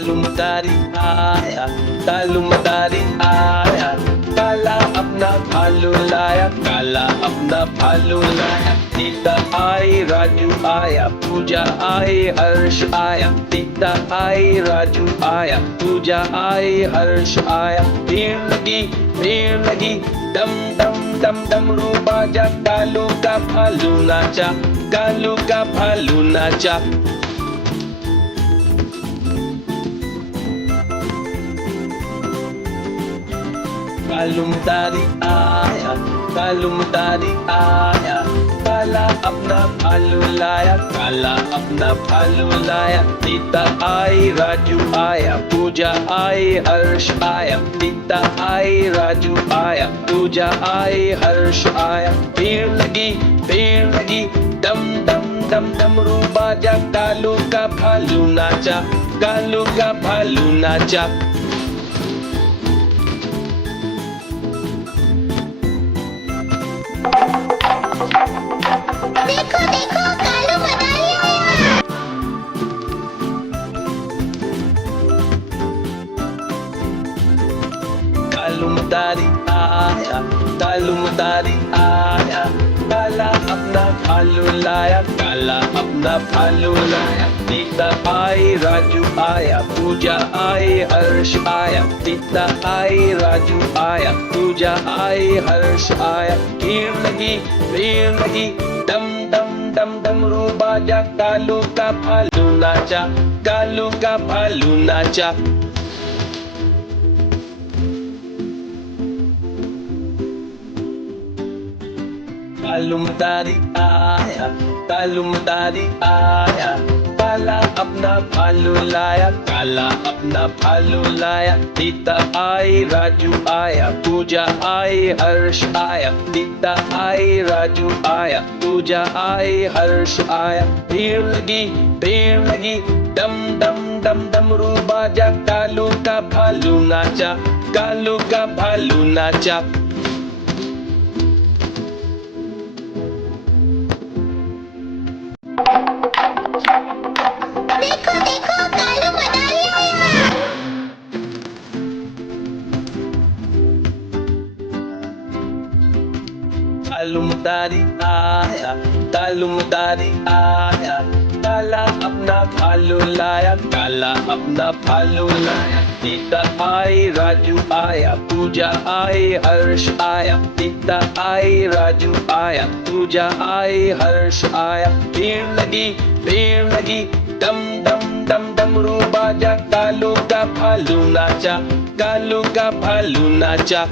कालू मदारी आया, कालू मदारी आया, काला अपना भालू लाया, काला अपना भालू लाया। सीता आई, राजू आया, पूजा आई, हर्ष आया। सीता आई, राजू आया, पूजा आई, हर्ष आया। भीड़ लगी, दम दम दम डमरू बाजा, कालू का भालू नाचा, कालू का भालू नाचा। कालू मदारी आया, कालू मदारी आया, काला अपना भालू लाया, काला अपना भालू लाया। सीता आई, राजू आया, पूजा आई, हर्ष आया। सीता आई, राजू आया, पूजा आई, हर्ष आया। भीड़ लगी, दम दम दम डमरू बाजा, कालू का भालू नाचा, कालू का भालू नाचा। देखो देखो कालू मदारी आया। कालू मदारी आया, कालू मदारी आया, काला अपना भालू लाया, काला अपना भालू लाया। सीता आई, राजू आया, पूजा आई, हर्ष आया। सीता आई, राजू आया, पूजा आई, हर्ष आया। भीड़ लगी, दम दम दम डमरू बाजा, कालू का भालू नाचा, कालू का भालू नाचा। कालू मदारी आया, कालू मदारी आया, काला अपना भालू लाया, काला अपना भालू लाया। सीता आई, राजू आया, पूजा आई, हर्ष आया। सीता आई, राजू आया, पूजा आई, हर्ष आया। भीड़ लगी, दम दम दम डमरू बाजा, कालू का भालू नाचा, कालू का भालू नाचा। देखो देखो कालू मदारी आया। कालू मदारी आया, कालू मदारी आया, काला अपना भालू लाया, काला अपना भालू लाया। सीता आई, राजू आया, पूजा आई, हर्ष आया। सीता आई, राजू आया, पूजा आई, हर्ष आया। भीड़ लगी, दम दम दम डमरू बाजा, कालू का भालू नाचा, कालू का भालू नाचा।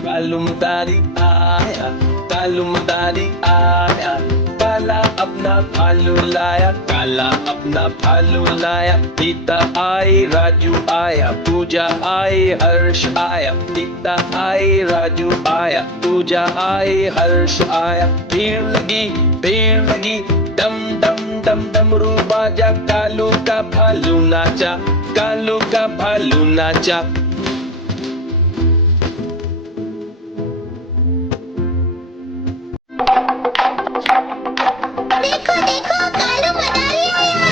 कालू मदारी आया, कालू मदारी आया, काला अपना भालू लाया, काला अपना भालू लाया। सीता आई, राजू आया, पूजा आई, हर्ष आया। सीता आई, राजू आया, पूजा आई, हर्ष आया। भीड़ लगी, दम दम दम डमरू बाजा, कालू का भालू नाचा, कालू का भालू नाचा। देखो देखो कालू मदारी आया।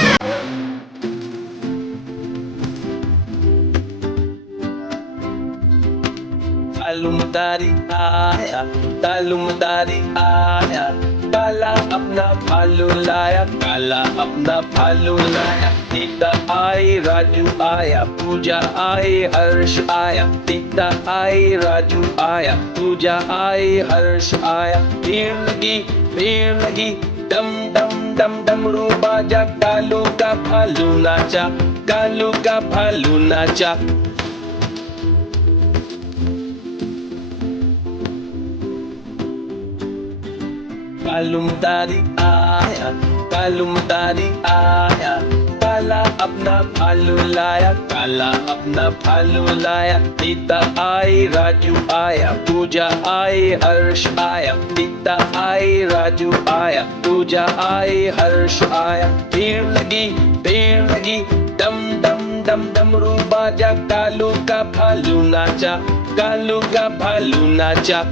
कालू मदारी आया, कालू मदारी आया, काला अपना भालू लाया, काला अपना भालू लाया। सीता आई, राजू आया, पूजा आई, हर्ष आया। सीता आई, राजू आया, पूजा आई, हर्ष आया। भीड़ लगी, दम दम दम डमरू बाजा, कालू का भालू नाचा, कालू का भालू नाचा। कालू मदारी आया, कालू मदारी आया, काला अपना भालू लाया, काला अपना भालू लाया। सीता आई, राजू आया, पूजा आई, हर्ष आया। सीता आई, राजू आया, पूजा आई, हर्ष आया। भीड़ लगी, दम दम दम डमरू बाजा, कालू का भालू नाचा, कालू का भालू नाचा।